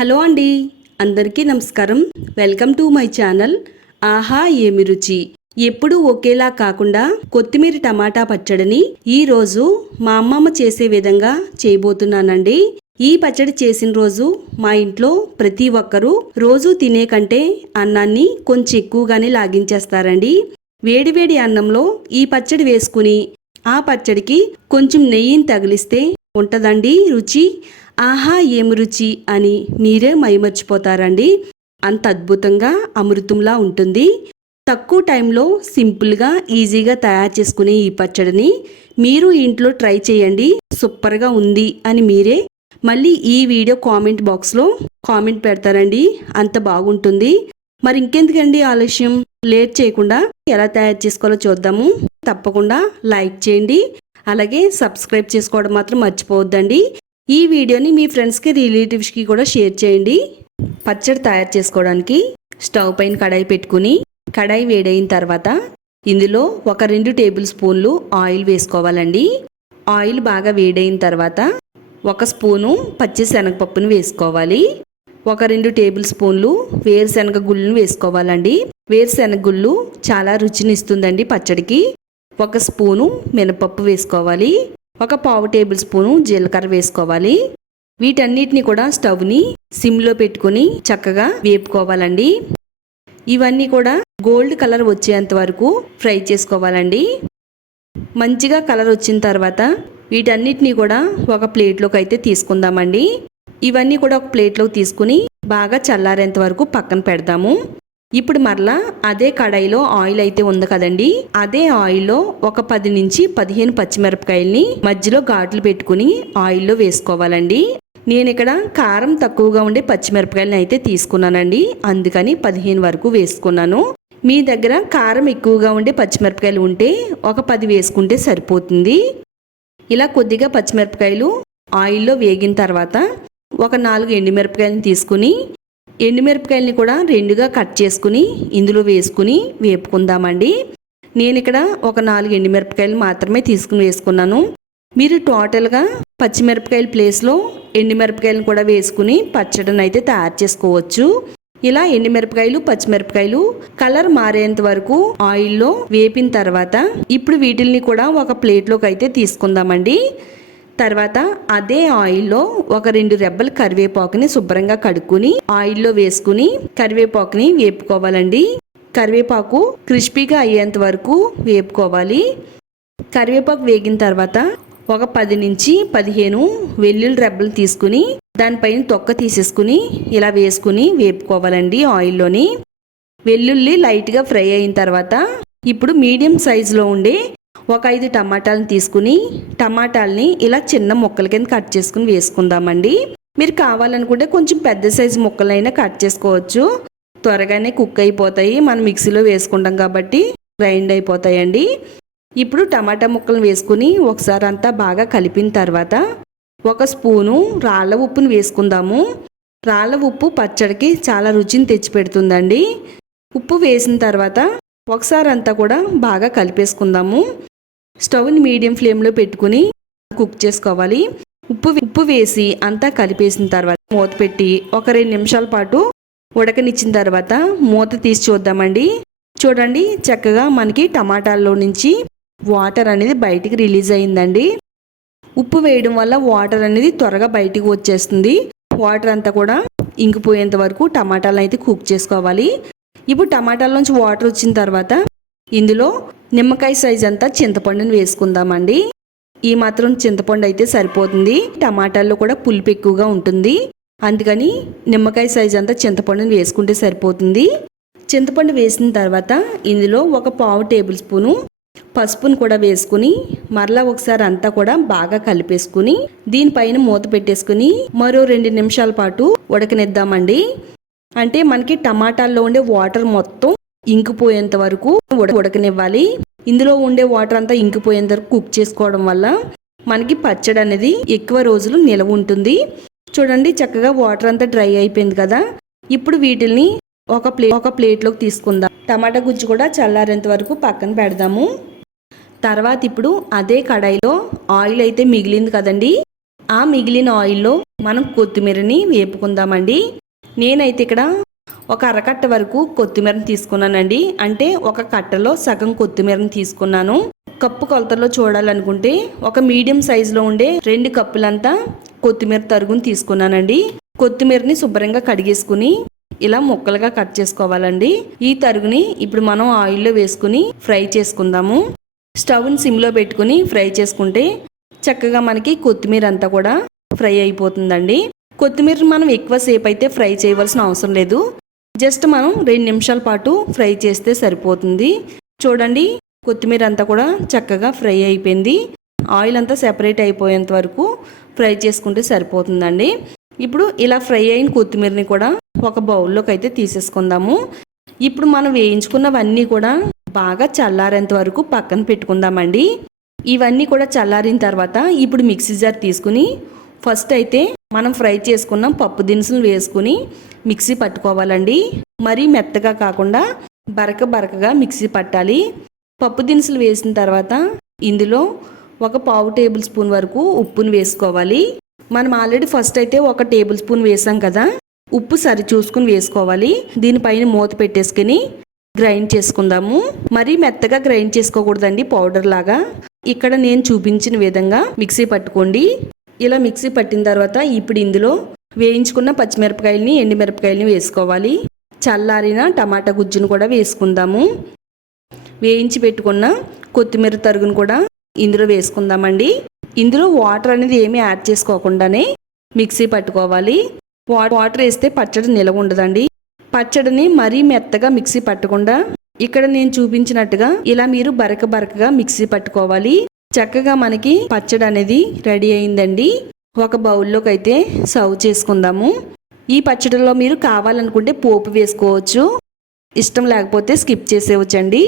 Hello అండి. అందరికీ నమస్కారం. వెల్కమ్ టు మై ఛానల్ ఆహా ఏమి రుచి. ఎప్పుడూ ఒకేలా కాకుండా కొత్తిమీర టమాటా పచ్చడిని ఈరోజు మా అమ్మమ్మ చేసే విధంగా చేయబోతున్నానండి. ఈ పచ్చడి చేసిన రోజు మా ఇంట్లో ప్రతి ఒక్కరూ రోజు తినే కంటే అన్నాన్ని కొంచెం ఎక్కువగానే లాగించేస్తారండి. వేడివేడి అన్నంలో ఈ పచ్చడి వేసుకుని ఆ పచ్చడికి కొంచెం నెయ్యిని తగిలిస్తే ఉంటదండి. రుచి? ఆహా ఏమి రుచి? అని మీరే మైమర్చిపోతారండి. అంత అద్భుతంగా అమృతంలా ఉంటుంది. తక్కువ టైంలో సింపుల్గా ఈజీగా తయారు చేసుకునే ఈ పచ్చడిని మీరు ఇంట్లో ట్రై చేయండి. సూపర్గా ఉంది అని మీరే మళ్ళీ ఈ వీడియో కామెంట్ బాక్స్లో కామెంట్ పెడతారండి. అంత బాగుంటుంది. మరి ఇంకెందుకండి ఆలస్యం? లేట్ చేయకుండా ఎలా తయారు చేసుకోవాలో చూద్దాము. తప్పకుండా లైక్ చేయండి. అలాగే సబ్స్క్రైబ్ చేసుకోవడం మాత్రం మర్చిపోవద్దండి. ఈ వీడియోని మీ ఫ్రెండ్స్కి రిలేటివ్స్కి కూడా షేర్ చేయండి. పచ్చడి తయారు చేసుకోవడానికి స్టవ్ పైన కడాయి పెట్టుకుని కడాయి వేడైన తర్వాత ఇందులో ఒక రెండు టేబుల్ స్పూన్లు ఆయిల్ వేసుకోవాలండి. ఆయిల్ బాగా వేడైన తర్వాత ఒక స్పూను పచ్చి శనగపప్పును వేసుకోవాలి. ఒక రెండు టేబుల్ స్పూన్లు వేరుశనగ గుళ్ళను వేసుకోవాలండి. వేరుశనగ గుళ్ళు చాలా రుచిని ఇస్తుందండి పచ్చడికి. ఒక స్పూను మినపప్పు వేసుకోవాలి. ఒక పావు టేబుల్ స్పూను జీలకర్ర వేసుకోవాలి. వీటన్నిటిని కూడా స్టవ్ని సిమ్లో పెట్టుకొని చక్కగా వేపుకోవాలండి. ఇవన్నీ కూడా గోల్డ్ కలర్ వచ్చేంత వరకు ఫ్రై చేసుకోవాలండి. మంచిగా కలర్ వచ్చిన తర్వాత వీటన్నిటిని కూడా ఒక ప్లేట్లోకి అయితే తీసుకుందామండి. ఇవన్నీ కూడా ఒక ప్లేట్లోకి తీసుకుని బాగా చల్లారేంత వరకు పక్కన పెడదాము. ఇప్పుడు మరలా అదే కడాయిలో ఆయిల్ అయితే ఉంది కదండి. అదే ఆయిల్లో ఒక పది నుంచి పదిహేను పచ్చిమిరపకాయల్ని మధ్యలో ఘాట్లు పెట్టుకుని ఆయిల్లో వేసుకోవాలండి. నేను ఇక్కడ కారం తక్కువగా ఉండే పచ్చిమిరపకాయలని అయితే తీసుకున్నానండి. అందుకని పదిహేను వరకు వేసుకున్నాను. మీ దగ్గర కారం ఎక్కువగా ఉండే పచ్చిమిరపకాయలు ఉంటే ఒక పది వేసుకుంటే సరిపోతుంది. ఇలా కొద్దిగా పచ్చిమిరపకాయలు ఆయిల్లో వేగిన తర్వాత ఒక నాలుగు ఎండుమిరపకాయలను తీసుకుని ఎండుమిరపకాయలని కూడా రెండుగా కట్ చేసుకుని ఇందులో వేసుకుని వేపుకుందామండి. నేను ఇక్కడ ఒక నాలుగు ఎండుమిరపకాయలు మాత్రమే తీసుకుని వేసుకున్నాను. మీరు టోటల్గా పచ్చిమిరపకాయల ప్లేస్లో ఎండుమిరపకాయలను కూడా వేసుకుని పచ్చడిని అయితే తయారు చేసుకోవచ్చు. ఇలా ఎండుమిరపకాయలు పచ్చిమిరపకాయలు కలర్ మారేంత వరకు ఆయిల్లో వేపిన తర్వాత ఇప్పుడు వీటిల్ని కూడా ఒక ప్లేట్లోకి అయితే తీసుకుందామండి. తర్వాత అదే ఆయిల్లో ఒక రెండు రెబ్బలు కరివేపాకుని శుభ్రంగా కడుక్కుని ఆయిల్లో వేసుకుని కరివేపాకుని వేపుకోవాలండి. కరివేపాకు క్రిస్పీగా అయ్యేంత వరకు వేపుకోవాలి. కరివేపాకు వేగిన తర్వాత ఒక పది నుంచి పదిహేను వెల్లుల్లి రెబ్బలు తీసుకుని దానిపైన తొక్క తీసేసుకుని ఇలా వేసుకుని వేపుకోవాలండి ఆయిల్లోని. వెల్లుల్లి లైట్గా ఫ్రై అయిన తర్వాత ఇప్పుడు మీడియం సైజులో ఉండే ఒక ఐదు టమాటాలను తీసుకుని టమాటాలని ఇలా చిన్న ముక్కల కింద కట్ చేసుకుని వేసుకుందామండి. మీరు కావాలనుకుంటే కొంచెం పెద్ద సైజు ముక్కలైనా కట్ చేసుకోవచ్చు. త్వరగానే కుక్ అయిపోతాయి. మనం మిక్సీలో వేసుకుంటాం కాబట్టి గ్రైండ్ అయిపోతాయండి. ఇప్పుడు టమాటా ముక్కలు వేసుకుని ఒకసారి అంతా బాగా కలిపిన తర్వాత ఒక స్పూను రాళ్ళ ఉప్పుని వేసుకుందాము. రాళ్ళ ఉప్పు పచ్చడికి చాలా రుచిని తెచ్చిపెడుతుందండి. ఉప్పు వేసిన తర్వాత ఒకసారి అంతా కూడా బాగా కలిపేసుకుందాము. స్టవ్ని మీడియం ఫ్లేమ్లో పెట్టుకుని కుక్ చేసుకోవాలి. ఉప్పు ఉప్పు వేసి అంతా కలిపేసిన తర్వాత మూత పెట్టి ఒక రెండు నిమిషాల పాటు ఉడకనిచ్చిన తర్వాత మూత తీసి చూద్దామండి. చూడండి చక్కగా మనకి టమాటాల్లో నుంచి వాటర్ అనేది బయటికి రిలీజ్ అయిందండి. ఉప్పు వేయడం వల్ల వాటర్ అనేది త్వరగా బయటికి వచ్చేస్తుంది. వాటర్ అంతా కూడా ఇంకిపోయేంత వరకు టమాటాలను అయితే కుక్ చేసుకోవాలి. ఇప్పుడు టమాటాల నుంచి వాటర్ వచ్చిన తర్వాత ఇందులో నిమ్మకాయ సైజ్ అంతా చింతపండుని వేసుకుందామండి. ఈ మాత్రం చింతపండు అయితే సరిపోతుంది. టమాటాల్లో కూడా పులుపు ఎక్కువగా ఉంటుంది. అందుకని నిమ్మకాయ సైజ్ అంతా చింతపండుని వేసుకుంటే సరిపోతుంది. చింతపండు వేసిన తర్వాత ఇందులో ఒక పావు టేబుల్ స్పూను పసుపును కూడా వేసుకుని మరలా ఒకసారి అంతా కూడా బాగా కలిపేసుకుని దీనిపైన మూత పెట్టేసుకుని మరో రెండు నిమిషాల పాటు ఉడకనిద్దామండి. అంటే మనకి టమాటాల్లో ఉండే వాటర్ మొత్తం ఇంకిపోయేంత వరకు ఉడకనివ్వాలి. ఇందులో ఉండే వాటర్ అంతా ఇంకిపోయేంత వరకు కుక్ చేసుకోవడం వల్ల మనకి పచ్చడి అనేది ఎక్కువ రోజులు నిలవ ఉంటుంది. చూడండి చక్కగా వాటర్ అంతా డ్రై అయిపోయింది కదా. ఇప్పుడు వీటిల్ని ఒక ప్లే ఒక ప్లేట్లోకి తీసుకుందాం. టమాటా గుజ్జు కూడా చల్లారేంత వరకు పక్కన పెడదాము. తర్వాత ఇప్పుడు అదే కడాయిలో ఆయిల్ అయితే మిగిలింది కదండి. ఆ మిగిలిన ఆయిల్లో మనం కొత్తిమీరని వేపుకుందామండి. నేనైతే ఇక్కడ ఒక అరకట్ట వరకు కొత్తిమీరని తీసుకున్నానండి. అంటే ఒక కట్టలో సగం కొత్తిమీరని తీసుకున్నాను. కప్పు కొలతలో చూడాలనుకుంటే ఒక మీడియం సైజులో ఉండే రెండు కప్పులంతా కొత్తిమీర తరుగుని తీసుకున్నానండి. కొత్తిమీరని శుభ్రంగా కడిగేసుకుని ఇలా ముక్కలుగా కట్ చేసుకోవాలండి. ఈ తరుగుని ఇప్పుడు మనం ఆయిల్లో వేసుకుని ఫ్రై చేసుకుందాము. స్టవ్ని సిమ్లో పెట్టుకుని ఫ్రై చేసుకుంటే చక్కగా మనకి కొత్తిమీర అంతా కూడా ఫ్రై అయిపోతుందండి. కొత్తిమీర మనం ఎక్కువసేపు అయితే ఫ్రై చేయవలసిన అవసరం లేదు. జస్ట్ మనం రెండు నిమిషాల పాటు ఫ్రై చేస్తే సరిపోతుంది. చూడండి కొత్తిమీర అంతా కూడా చక్కగా ఫ్రై అయిపోయింది. ఆయిల్ అంతా సెపరేట్ అయిపోయేంత వరకు ఫ్రై చేసుకుంటే సరిపోతుందండి. ఇప్పుడు ఇలా ఫ్రై అయిన కొత్తిమీరని కూడా ఒక బౌల్లోకి అయితే తీసేసుకుందాము. ఇప్పుడు మనం వేయించుకున్నవన్నీ కూడా బాగా చల్లారేంత వరకు పక్కన పెట్టుకుందామండి. ఇవన్నీ కూడా చల్లారిన తర్వాత ఇప్పుడు మిక్సీ జార్ తీసుకుని ఫస్ట్ అయితే మనం ఫ్రై చేసుకున్న పప్పు దినుసులు వేసుకుని మిక్సీ పట్టుకోవాలండి. మరీ మెత్తగా కాకుండా బరక బరకగా మిక్సీ పట్టాలి. పప్పు దినుసులు వేసిన తర్వాత ఇందులో ఒక పావు టేబుల్ స్పూన్ వరకు ఉప్పుని వేసుకోవాలి. మనం ఆల్రెడీ ఫస్ట్ అయితే ఒక టేబుల్ స్పూన్ వేసాం కదా ఉప్పు సరి చూసుకుని వేసుకోవాలి. దీనిపైన మూత పెట్టేసుకుని గ్రైండ్ చేసుకుందాము. మరీ మెత్తగా గ్రైండ్ చేసుకోకూడదండి పౌడర్ లాగా. ఇక్కడ నేను చూపించిన విధంగా మిక్సీ పట్టుకోండి. ఇలా మిక్సీ పట్టిన తర్వాత ఇప్పుడు ఇందులో వేయించుకున్న పచ్చిమిరపకాయలని ఎండిమిరపకాయలని వేసుకోవాలి. చల్లారిన టమాటా గుజ్జును కూడా వేసుకుందాము. వేయించి పెట్టుకున్న కొత్తిమీర తరుగును కూడా ఇందులో వేసుకుందామండి. ఇందులో వాటర్ అనేది ఏమీ యాడ్ చేసుకోకుండానే మిక్సీ పట్టుకోవాలి. వా- వాటర్ వేస్తే పచ్చడి నిలవ ఉండదండి. పచ్చడిని మరీ మెత్తగా మిక్సీ పట్టకుండా ఇక్కడ నేను చూపించినట్టుగా ఇలా మీరు బరక బరకగా మిక్సీ పట్టుకోవాలి. చక్కగా మనకి పచ్చడి అనేది రెడీ అయిందండి. ఒక బౌల్లోకి అయితే సర్వ్ చేసుకుందాము. ఈ పచ్చడిలో మీరు కావాలనుకుంటే పోపు వేసుకోవచ్చు. ఇష్టం లేకపోతే స్కిప్ చేసేవచ్చండి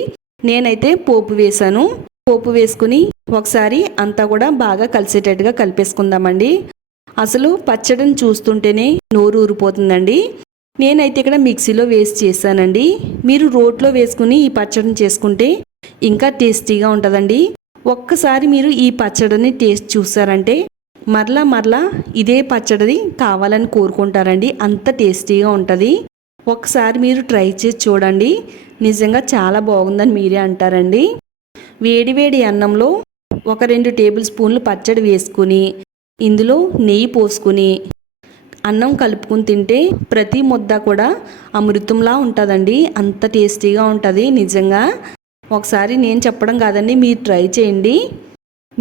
నేనైతే పోపు వేశాను పోపు వేసుకుని ఒకసారి అంతా కూడా బాగా కలిసేటట్టుగా కలిపేసుకుందామండి. అసలు పచ్చడిని చూస్తుంటేనే నోరు ఊరిపోతుందండి. నేనైతే ఇక్కడ మిక్సీలో వేసి చేశానండి. మీరు రోట్లో వేసుకుని ఈ పచ్చడిని చేసుకుంటే ఇంకా టేస్టీగా ఉంటుందండి. ఒక్కసారి మీరు ఈ పచ్చడిని టేస్ట్ చూసారంటే మరలా మరలా ఇదే పచ్చడి కావాలని కోరుకుంటారండి. అంత టేస్టీగా ఉంటుంది. ఒకసారి మీరు ట్రై చేసి చూడండి. నిజంగా చాలా బాగుందని మీరే అంటారండి. వేడివేడి అన్నంలో ఒక రెండు టేబుల్ స్పూన్లు పచ్చడి వేసుకుని ఇందులో నెయ్యి పోసుకుని అన్నం కలుపుకుని తింటే ప్రతి ముద్ద కూడా అమృతంలా ఉంటుందండి. అంత టేస్టీగా ఉంటుంది నిజంగా. ఒకసారి నేను చెప్పడం కాదండి మీరు ట్రై చేయండి.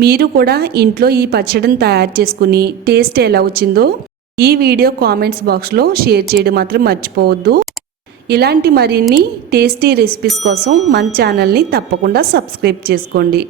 మీరు కూడా ఇంట్లో ఈ పచ్చడిని తయారు చేసుకుని టేస్ట్ ఎలా వచ్చిందో ఈ వీడియో కామెంట్స్ బాక్స్లో షేర్ చేయడం మాత్రం మర్చిపోవద్దు. ఇలాంటి మరిన్ని టేస్టీ రెసిపీస్ కోసం మన ఛానల్ని తప్పకుండా సబ్స్క్రైబ్ చేసుకోండి.